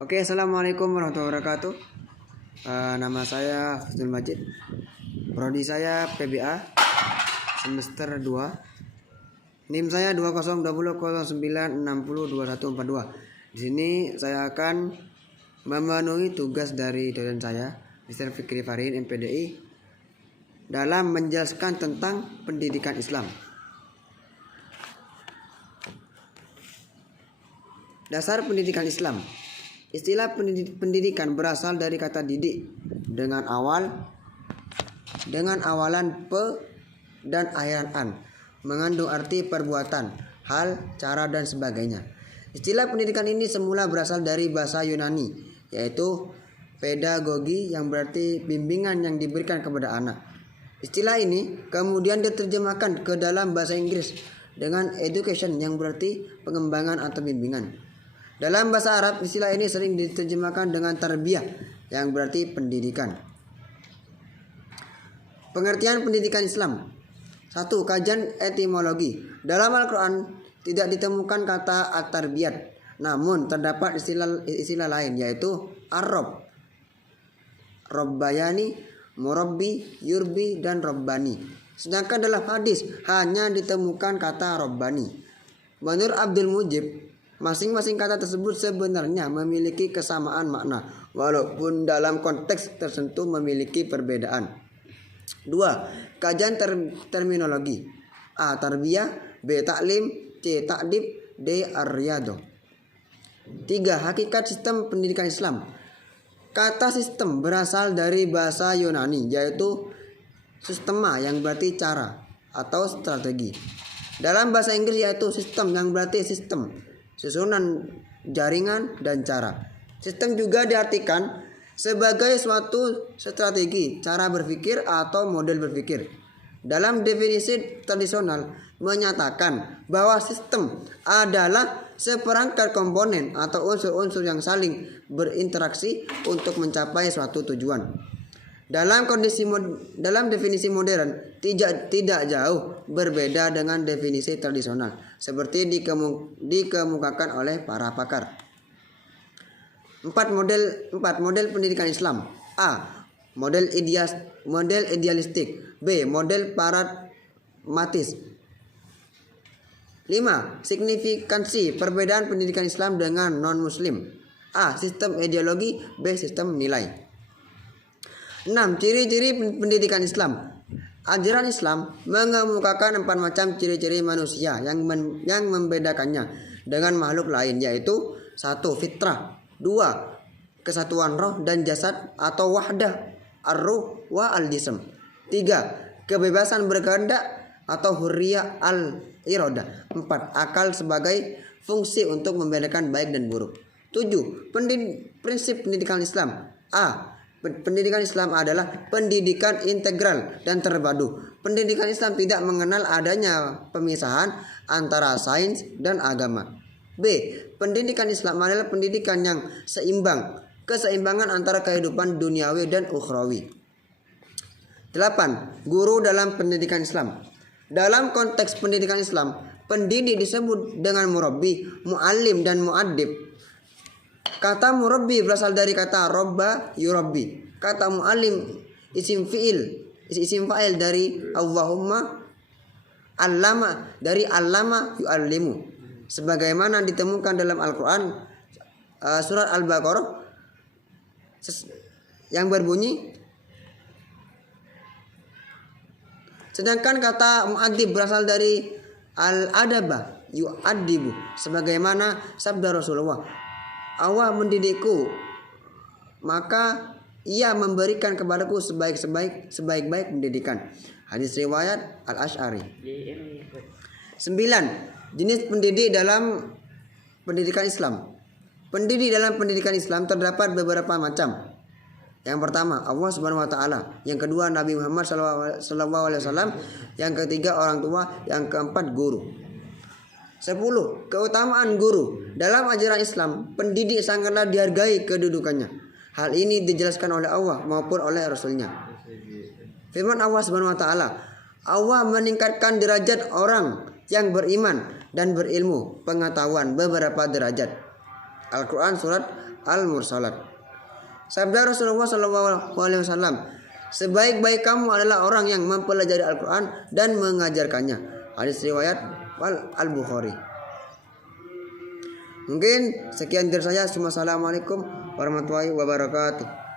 Oke, assalamualaikum warahmatullahi wabarakatuh. Nama saya Husnul Majid. Prodi saya PBA semester 2. NIM saya 202009602142. Di sini saya akan memenuhi tugas dari dosen saya, Mr. Fikri Farin MPDI, dalam menjelaskan tentang pendidikan Islam. Dasar pendidikan Islam. Istilah pendidikan berasal dari kata didik dengan awalan pe dan akhiran an, mengandung arti perbuatan, hal, cara dan sebagainya. Istilah pendidikan ini semula berasal dari bahasa Yunani, yaitu pedagogi, yang berarti bimbingan yang diberikan kepada anak. Istilah ini kemudian diterjemahkan ke dalam bahasa Inggris dengan education, yang berarti pengembangan atau bimbingan. Dalam bahasa Arab, istilah ini sering diterjemahkan dengan tarbiyah, yang berarti pendidikan. Pengertian pendidikan Islam. 1. Kajian etimologi. Dalam Al-Quran tidak ditemukan kata at-tarbiyat, namun terdapat istilah lain, yaitu ar-rob, robbayani, murabbi, yurbi, dan robbani. Sedangkan dalam hadis hanya ditemukan kata robbani. Menurut Abdul Mujib, masing-masing kata tersebut sebenarnya memiliki kesamaan makna, walaupun dalam konteks tertentu memiliki perbedaan. 2. Kajian terminologi. A. Tarbiyah, B. Taklim, C. Takdib, D. Ar-riyadhah. 3. Hakikat sistem pendidikan Islam. Kata sistem berasal dari bahasa Yunani, yaitu sistema, yang berarti cara atau strategi. Dalam bahasa Inggris yaitu sistem, yang berarti sistem, susunan jaringan dan cara. Sistem juga diartikan sebagai suatu strategi, cara berpikir atau model berpikir. Dalam definisi tradisional menyatakan bahwa sistem adalah seperangkat komponen atau unsur-unsur yang saling berinteraksi untuk mencapai suatu tujuan. Dalam definisi modern tidak jauh berbeda dengan definisi tradisional, seperti dikemukakan oleh para pakar. 4 model pendidikan Islam. A. Model idealistik. B. Model pragmatis. 5. Signifikansi perbedaan pendidikan Islam dengan non-muslim. A. Sistem ideologi. B. Sistem nilai. 6. Ciri-ciri pendidikan Islam. Ajaran Islam mengemukakan 4 macam ciri-ciri manusia yang membedakannya dengan makhluk lain, yaitu 1. Fitrah. 2. Kesatuan roh dan jasad atau wahdah ar-ruh wa al-jism. 3. Kebebasan berkehendak atau hurriyah al-iradah. 4. Akal sebagai fungsi untuk membedakan baik dan buruk. 7. Prinsip pendidikan Islam. A. Pendidikan Islam adalah pendidikan integral dan terpadu. Pendidikan Islam tidak mengenal adanya pemisahan antara sains dan agama. B. Pendidikan Islam adalah pendidikan yang seimbang, keseimbangan antara kehidupan duniawi dan ukhrawi. 8. Guru dalam pendidikan Islam. Dalam konteks pendidikan Islam, pendidik disebut dengan murabbi, muallim, dan muaddib. Kata murabbi berasal dari kata robba yurabbi. Kata muallim isim fa'il dari Allahumma, allama dari allama yu'allimu, sebagaimana ditemukan dalam Al-Quran surat Al-Baqarah yang berbunyi. Sedangkan kata mu'addib berasal dari al-adaba yu'addibu, sebagaimana sabda Rasulullah, Allah mendidikku, maka ia memberikan kepadaku sebaik-baik pendidikan. Hadis riwayat Al-Asy'ari. 9. Jenis pendidik dalam pendidikan Islam. Pendidik dalam pendidikan Islam terdapat beberapa macam. Yang pertama, Allah Subhanahu wa taala. Yang kedua, Nabi Muhammad sallallahu alaihi wasallam. Yang ketiga, orang tua. Yang keempat, guru. 10. Keutamaan guru. Dalam ajaran Islam, pendidik sangatlah dihargai kedudukannya. Hal ini dijelaskan oleh Allah maupun oleh Rasulnya. Firman Allah Subhanahu wa taala, Allah meningkatkan derajat orang yang beriman dan berilmu pengetahuan beberapa derajat. Al-Quran surat Al-Mursalat. Sabda Rasulullah SAW, sebaik-baik kamu adalah orang yang mempelajari Al-Quran dan mengajarkannya. Hadis riwayat Al-Bukhari. Mungkin sekian dari saya. Assalamualaikum warahmatullahi wabarakatuh.